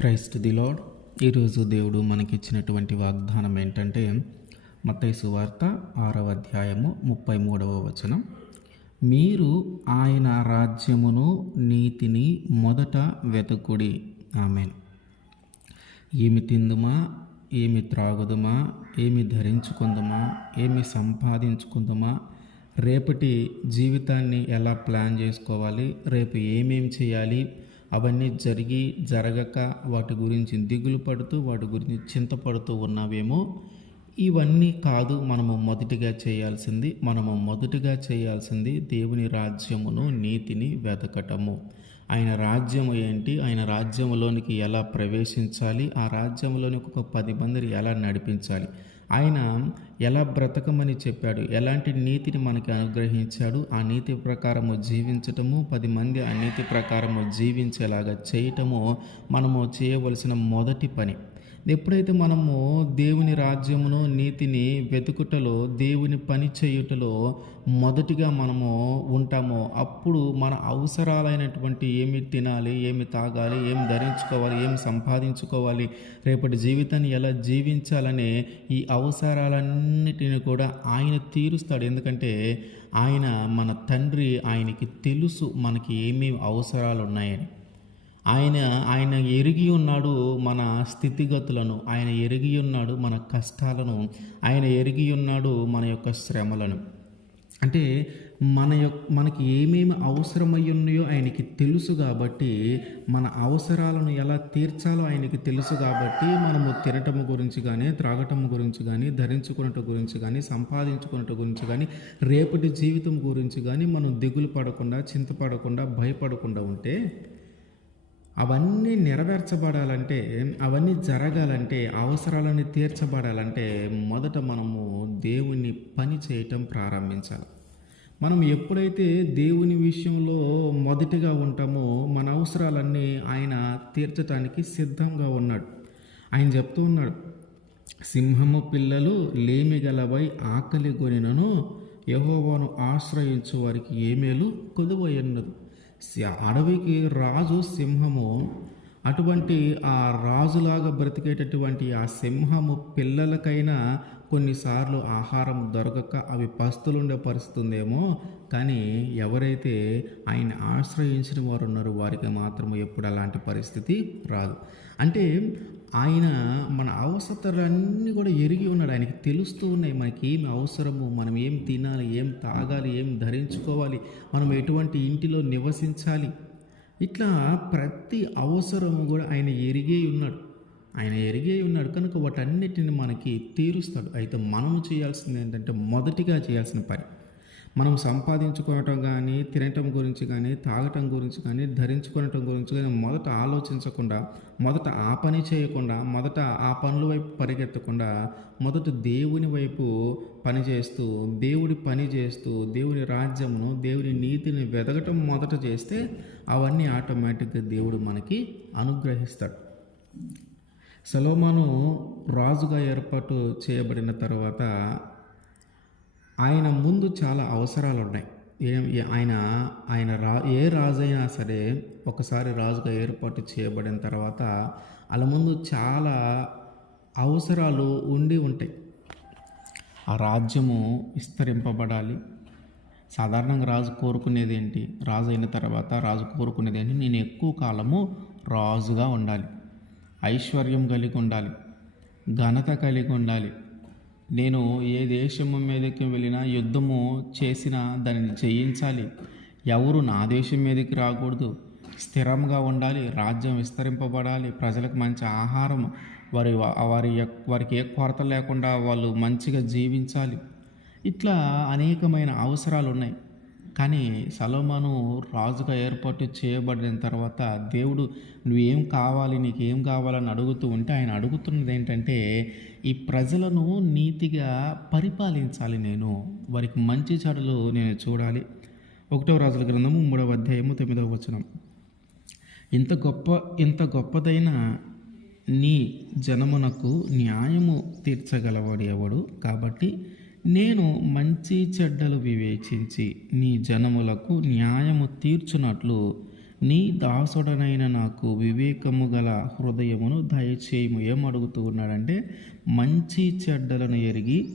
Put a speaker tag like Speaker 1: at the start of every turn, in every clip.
Speaker 1: Christ the lord ఈరోజు దేవుడు మనకిచ్చినటువంటి వాగ్దానం ఏంటంటే మత్తయి వార్త ఆరవ అధ్యాయము ముప్పై మూడవ వచనం. మీరు ఆయన రాజ్యమును నీతిని మొదట వెతుకుడి. ఆమెన్. ఏమి తిందుమా? ఏమి త్రాగుదుమా? ఏమి ధరించుకుందుమా? ఏమి సంపాదించుకుందుమా? రేపటి జీవితాన్ని ఎలా ప్లాన్ చేసుకోవాలి? రేపు ఏమేం చేయాలి? అవన్నీ జరిగి జరగక వాటి గురించి దిగులు పడుతూ వాటి గురించి చింతపడుతూ ఉన్నావేమో ఇవన్నీ కాదు మనము మొదటిగా చేయాల్సింది. మనము మొదటిగా చేయాల్సింది దేవుని రాజ్యమును నీతిని వెతకటము ఆయన రాజ్యము ఏంటి? ఆయన రాజ్యములోనికి ఎలా ప్రవేశించాలి? ఆ రాజ్యంలోనికి ఒక పది మందిని ఎలా నడిపించాలి? ఆయన ఎలా బ్రతకమని చెప్పాడు? ఎలాంటి నీతిని మనకి అనుగ్రహించాడు? ఆ నీతి ప్రకారము జీవించటము పది మంది ఆ నీతి ప్రకారము జీవించేలాగా చేయటము మనము చేయవలసిన మొదటి పని. ఎప్పుడైతే మనము దేవుని రాజ్యమును నీతిని వెతుకుటలో దేవుని పని చేయుటలో మొదటిగా మనము ఉంటామో అప్పుడు మన అవసరాలైనటువంటి ఏమి తినాలి ఏమి తాగాలి ఏం ధరించుకోవాలి ఏం సంపాదించుకోవాలి రేపటి జీవితాన్ని ఎలా జీవించాలనే ఈ అవసరాలన్నిటిని కూడా ఆయన తీరుస్తాడు. ఎందుకంటే ఆయన మన తండ్రి ఆయనకి తెలుసు మనకి ఏమేమి అవసరాలు ఉన్నాయని ఆయన ఆయన ఎరిగి ఉన్నాడు మన స్థితిగతులను ఆయన ఎరిగి ఉన్నాడు మన కష్టాలను ఆయన ఎరిగి ఉన్నాడు మన యొక్క శ్రమలను. అంటే మన యొక్క మనకి ఏమేమి అవసరమై ఉన్నాయో ఆయనకి తెలుసు కాబట్టి మన అవసరాలను ఎలా తీర్చాలో ఆయనకి తెలుసు కాబట్టి మనము తినటం గురించి కానీ త్రాగటం గురించి కానీ ధరించుకున్నట గురించి కానీ సంపాదించుకున్నట గురించి కానీ రేపటి జీవితం గురించి కానీ మనం దిగులు పడకుండా చింతపడకుండా భయపడకుండా ఉంటే అవన్నీ నెరవేర్చబడాలంటే అవన్నీ జరగాలంటే అవసరాలని తీర్చబడాలంటే మొదట మనము దేవుని పని చేయటం ప్రారంభించాలి. మనం ఎప్పుడైతే దేవుని విషయంలో మొదటిగా ఉంటామో మన అవసరాలన్నీ ఆయన తీర్చటానికి సిద్ధంగా ఉన్నాడు. ఆయన చెప్తూ ఉన్నాడు సింహము పిల్లలు లేమి గలవై ఆకలి కొనినను యహోవాను ఆశ్రయించు వారికి ఏమేలు కొదువయ్యన్నది అడవికి రాజు సింహము. అటువంటి ఆ రాజులాగా బ్రతికేటటువంటి ఆ సింహము పిల్లలకైనా కొన్నిసార్లు ఆహారం దొరకక అవి పస్తులుండే పరిస్థితి ఉందేమో కానీ ఎవరైతే ఆయన ఆశ్రయించిన వారు ఉన్నారో వారికి మాత్రం ఎప్పుడు అలాంటి పరిస్థితి రాదు. అంటే ఆయన మన అవసరాలన్నీ కూడా ఎరిగి ఉన్నాడు. ఆయనకి తెలుస్తూ ఉన్నాయి మనకి ఏమి అవసరము మనం ఏం తినాలి ఏం తాగాలి ఏం ధరించుకోవాలి మనం ఎటువంటి ఇంటిలో నివసించాలి. ఇట్లా ప్రతి అవసరము కూడా ఆయన ఎరిగే ఉన్నాడు. ఆయన ఎరిగే ఉన్నాడు. కనుక వాటన్నిటిని మనకి తీరుస్తాడు. అయితే మనము చేయాల్సింది ఏంటంటే మొదటిగా చేయాల్సిన పని. మనం సంపాదించుకోవటం కానీ తినటం గురించి కానీ తాగటం గురించి కానీ ధరించుకోవటం గురించి కానీ మొదట ఆలోచించకుండా మొదట ఆ పని చేయకుండా మొదట ఆ పనుల వైపు పరిగెత్తకుండా మొదట దేవుని వైపు పని చేస్తూ దేవుడి పని చేస్తూ దేవుని రాజ్యమును దేవుని నీతిని వెదగటం మొదట చేస్తే అవన్నీ ఆటోమేటిక్గా దేవుడు మనకి అనుగ్రహిస్తాడు. సలోమాను రాజుగా ఏర్పాటు చేయబడిన తర్వాత ఆయన ముందు చాలా అవసరాలు ఉన్నాయి ఏం ఏ- ఆయన ఆయన రా ఏ రాజైనా సరే ఒకసారి రాజుగా ఏర్పాటు చేయబడిన తర్వాత వాళ్ళ ముందు చాలా అవసరాలు ఉండి ఉంటాయి. ఆ రాజ్యము విస్తరింపబడాలి. సాధారణంగా రాజు కోరుకునేది ఏంటి? రాజు అయిన తర్వాత రాజు కోరుకునేది ఏంటి? నేను ఎక్కువ కాలము రాజుగా ఉండాలి. ఐశ్వర్యం కలిగి ఉండాలి. ఘనత కలిగి ఉండాలి. నేను ఏ దేశము మీదకి వెళ్ళినా యుద్ధము చేసినా దానిని చేయించాలి ఎవరు నా దేశం మీదకి రాకూడదు. స్థిరంగా ఉండాలి రాజ్యం విస్తరింపబడాలి ప్రజలకు మంచి ఆహారం వారి వారి యొక్క- వారికి ఏ కొరత లేకుండా వాళ్ళు మంచిగా జీవించాలి. ఇట్లా అనేకమైన అవసరాలు ఉన్నాయి కానీ సలోమాను రాజుగా ఏర్పాటు చేయబడిన తర్వాత దేవుడు నువ్వేం కావాలి నీకేం కావాలని అడుగుతూ ఉంటే ఆయన అడుగుతున్నది ఏంటంటే ఈ ప్రజలను నీతిగా పరిపాలించాలి నేను. వారికి మంచి చెడులు నేను చూడాలి. ఒకటవ రాజుల గ్రంథము మూడవ అధ్యాయము తొమ్మిదవ వచనం. ఇంత గొప్ప ఇంత గొప్పదైన నీ జనమునకు న్యాయము తీర్చగలవాడు ఎవడు? కాబట్టి నేను మంచి చెడ్డలు వివేచించి నీ జనములకు న్యాయము తీర్చునట్లు నీ దాసుడనైన నాకు వివేకము గల హృదయమును దయచేయము. ఏం అడుగుతూ ఉన్నాడంటే మంచి చెడ్డలను ఎరిగి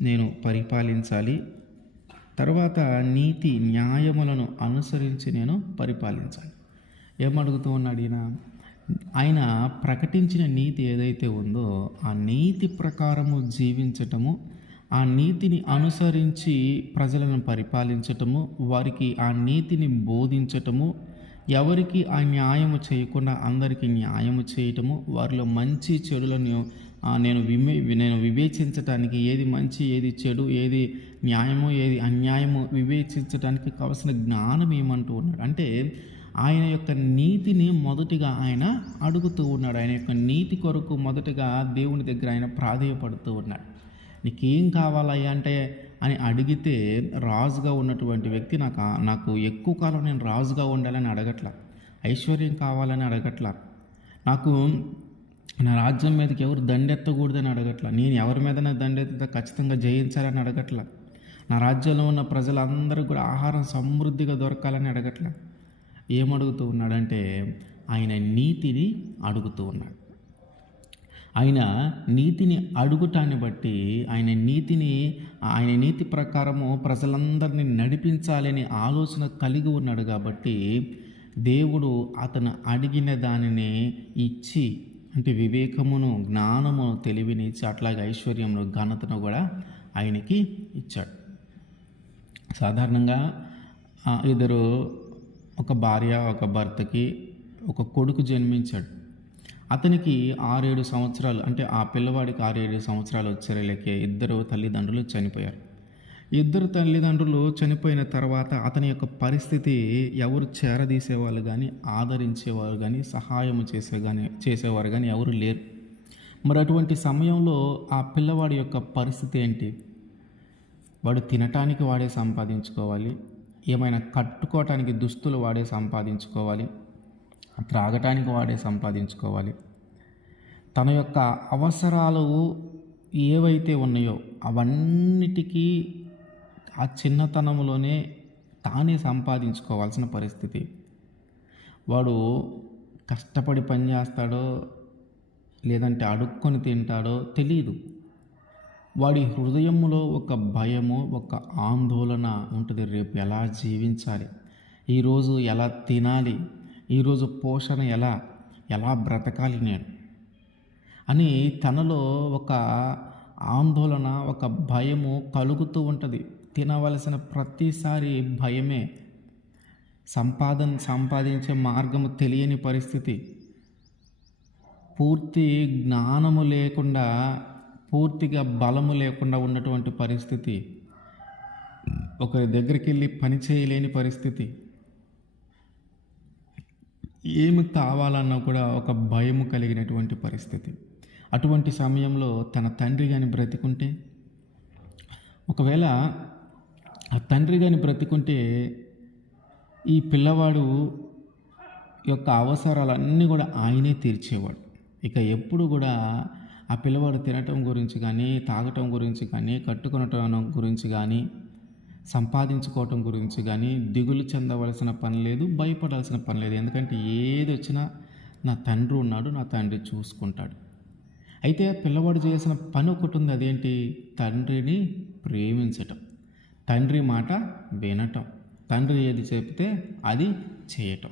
Speaker 1: నేను పరిపాలించాలి. తర్వాత నీతి న్యాయములను అనుసరించి నేను పరిపాలించాలి. ఏమడుగుతూ ఉన్నాడు ఈయన? ఆయన ప్రకటించిన నీతి ఏదైతే ఉందో ఆ నీతి ప్రకారము జీవించటము ఆ నీతిని అనుసరించి ప్రజలను పరిపాలించటము వారికి ఆ నీతిని బోధించటము ఎవరికి ఆ న్యాయము చేయకుండా అందరికీ న్యాయము చేయటము వారిలో మంచి చెడులను నేను విమే నేను వివేచించటానికి ఏది మంచి ఏది చెడు ఏది న్యాయము ఏది అన్యాయము వివేచించడానికి కావలసిన జ్ఞానం ఏమంటూ ఉన్నాడు? అంటే ఆయన యొక్క నీతిని మొదటిగా ఆయన అడుగుతూ ఉన్నాడు. ఆయన యొక్క నీతి కొరకు మొదటగా దేవుని దగ్గర ఆయన ప్రాధేయపడుతూ ఉన్నాడు. నీకేం కావాలయ్యా అంటే అని అడిగితే రాజుగా ఉన్నటువంటి వ్యక్తి నాకు నాకు ఎక్కువ కాలం నేను రాజుగా ఉండాలని అడగట్ల. ఐశ్వర్యం కావాలని అడగట్ల. నాకు నా రాజ్యం మీదకి ఎవరు దండెత్తకూడదని అడగట్ల. నేను ఎవరి మీద దండెత్తితే ఖచ్చితంగా జయించాలని అడగట్ల. నా రాజ్యంలో ఉన్న ప్రజలందరూ కూడా ఆహారం సమృద్ధిగా దొరకాలని అడగట్ల. ఏమడుగుతూ ఉన్నాడంటే ఆయన నీతిని అడుగుతూ ఉన్నాడు. ఆయన నీతిని అడుగుటాన్ని బట్టి ఆయన నీతిని ఆయన నీతి ప్రకారము ప్రజలందరినీ నడిపించాలని ఆలోచన కలిగి ఉన్నాడు కాబట్టి దేవుడు అతను అడిగిన దానిని ఇచ్చి అంటే వివేకమును జ్ఞానమును తెలివిని ఇచ్చి అట్లాగే ఐశ్వర్యమును ఘనతను కూడా ఆయనకి ఇచ్చాడు. సాధారణంగా ఇద్దరు ఒక భార్య ఒక భర్తకి ఒక కొడుకు జన్మించాడు. అతనికి ఆరేడు సంవత్సరాలు అంటే ఆ పిల్లవాడికి ఆరేడు సంవత్సరాలు వచ్చేలకే ఇద్దరు తల్లిదండ్రులు చనిపోయారు. ఇద్దరు తల్లిదండ్రులు చనిపోయిన తర్వాత అతని యొక్క పరిస్థితి ఎవరు చేరదీసేవాళ్ళు కానీ ఆదరించేవారు కానీ సహాయం చేసే కానీ చేసేవారు కానీ ఎవరు లేరు. మరి అటువంటి సమయంలో ఆ పిల్లవాడి యొక్క పరిస్థితి ఏంటి? వాడు తినటానికి వాడే సంపాదించుకోవాలి ఏమైనా కట్టుకోవటానికి దుస్తులు వాడే సంపాదించుకోవాలి త్రాగటానికి వాడే సంపాదించుకోవాలి. తన యొక్క అవసరాలు ఏవైతే ఉన్నాయో అవన్నిటికీ ఆ చిన్నతనంలోనే తానే సంపాదించుకోవాల్సిన పరిస్థితి. వాడు కష్టపడి పని చేస్తాడో లేదంటే అడుక్కొని తింటాడో తెలియదు వాడి హృదయంలో ఒక భయము ఒక ఆందోళన ఉంటుంది. రేపు ఎలా జీవించాలి? ఈరోజు ఎలా తినాలి? ఈరోజు పోషణ ఎలా ఎలా బ్రతకాలి నేను? అని తనలో ఒక ఆందోళన ఒక భయము కలుగుతూ ఉంటుంది. తినవలసిన ప్రతిసారి భయమే. సంపాదన సంపాదించే మార్గము తెలియని పరిస్థితి. పూర్తి జ్ఞానము లేకుండా పూర్తిగా బలము లేకుండా ఉన్నటువంటి పరిస్థితి. ఒకరి దగ్గరికి వెళ్ళి పని చేయలేని పరిస్థితి. ఏమి తావాలన్నా కూడా ఒక భయము కలిగినటువంటి పరిస్థితి. అటువంటి సమయంలో తన తండ్రి కానీ బ్రతికుంటే ఒకవేళ ఆ తండ్రి కానీ బ్రతికుంటే ఈ పిల్లవాడు యొక్క అవసరాలన్నీ కూడా ఆయనే తీర్చేవాడు. ఇక ఎప్పుడు కూడా ఆ పిల్లవాడు తినటం గురించి కానీ తాగటం గురించి కానీ కట్టుకొనటం గురించి కానీ సంపాదించుకోవటం గురించి కానీ దిగులు చెందవలసిన పని లేదు భయపడాల్సిన పని లేదు. ఎందుకంటే ఏది వచ్చినా నా తండ్రి ఉన్నాడు నా తండ్రి చూసుకుంటాడు. అయితే పిల్లవాడు చేసిన పని ఒకటి ఉంది అదేంటి? తండ్రిని ప్రేమించటం. తండ్రి మాట వినటం. తండ్రి ఏది చెప్తే అది చేయటం.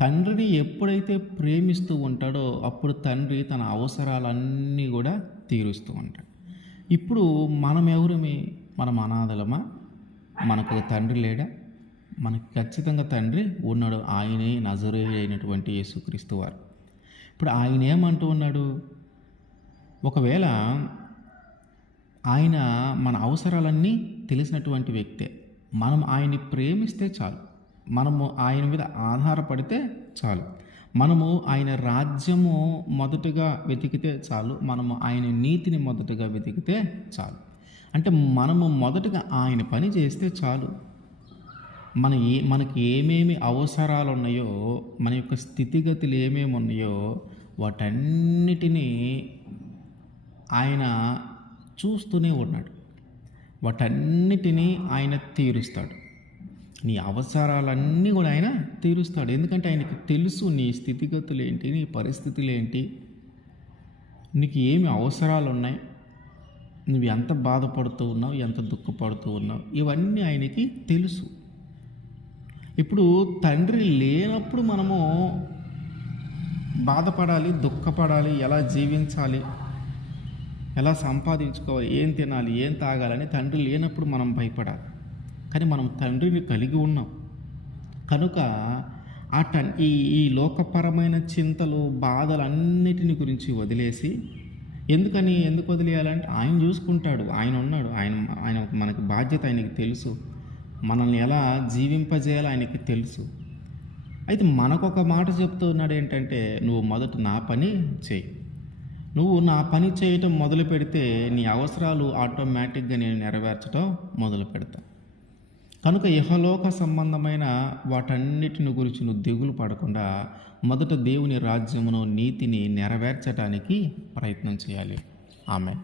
Speaker 1: తండ్రిని ఎప్పుడైతే ప్రేమిస్తూ ఉంటాడో అప్పుడు తండ్రి తన అవసరాలన్నీ కూడా తీరుస్తూ ఉంటాడు. ఇప్పుడు మనం ఎవరమే? మనం అనాథలమా? మనకు తండ్రి లేడా? మనకి ఖచ్చితంగా తండ్రి ఉన్నాడు. ఆయనే నజరే అయినటువంటి యేసుక్రీస్తు వారు. ఇప్పుడు ఆయన ఏమంటూ ఉన్నాడు? ఒకవేళ ఆయన మన అవసరాలన్నీ తెలిసినటువంటి వ్యక్తే మనం ఆయన్ని ప్రేమిస్తే చాలు. మనము ఆయన మీద ఆధారపడితే చాలు. మనము ఆయన రాజ్యము మొదటగా వెతికితే చాలు. మనము ఆయన నీతిని మొదటగా వెతికితే చాలు. అంటే మనము మొదటగా ఆయన పని చేస్తే చాలు. మన ఏ మనకి ఏమేమి అవసరాలు ఉన్నాయో మన యొక్క స్థితిగతులు ఏమేమి ఉన్నాయో వాటన్నిటినీ ఆయన చూస్తూనే ఉన్నాడు. వాటన్నిటినీ ఆయన తీరుస్తాడు. నీ అవసరాలన్నీ కూడా ఆయన తీరుస్తాడు. ఎందుకంటే ఆయనకి తెలుసు నీ స్థితిగతులు ఏంటి నీ పరిస్థితులు ఏంటి నీకు ఏమి అవసరాలు ఉన్నాయి నువ్వు ఎంత బాధపడుతూ ఉన్నావు ఎంత దుఃఖపడుతూ ఉన్నావు ఇవన్నీ ఆయనకి తెలుసు. ఇప్పుడు తండ్రి లేనప్పుడు మనము బాధపడాలి దుఃఖపడాలి ఎలా జీవించాలి ఎలా సంపాదించుకోవాలి ఏం తినాలి ఏం తాగాలని తండ్రి లేనప్పుడు మనం భయపడాలి. కానీ మనం తండ్రిని కలిగి ఉన్నాం. కనుక ఆ టన్ ఈ ఈ లోకపరమైన చింతలు బాధలు అన్నిటిని గురించి వదిలేసి ఎందుకని? ఎందుకు వదిలేయాలంటే ఆయన చూసుకుంటాడు ఆయన ఉన్నాడు ఆయన ఆయన మనకు బాధ్యత ఆయనకి తెలుసు. మనల్ని ఎలా జీవింపజేయాలో ఆయనకి తెలుసు. అయితే మనకొక మాట చెప్తున్నాడు ఏంటంటే నువ్వు మొదట నా పని చేయి. నువ్వు నా పని చేయటం మొదలు పెడితే నీ అవసరాలు ఆటోమేటిక్గా నేను నెరవేర్చడం మొదలు పెడతా కనుక ఇహలోక సంబంధమైన వాటన్నిటిని గురించి నువ్వు దిగులు పడకుండా మొదట దేవుని రాజ్యమును నీతిని నెరవేర్చడానికి ప్రయత్నం చేయాలి. ఆమె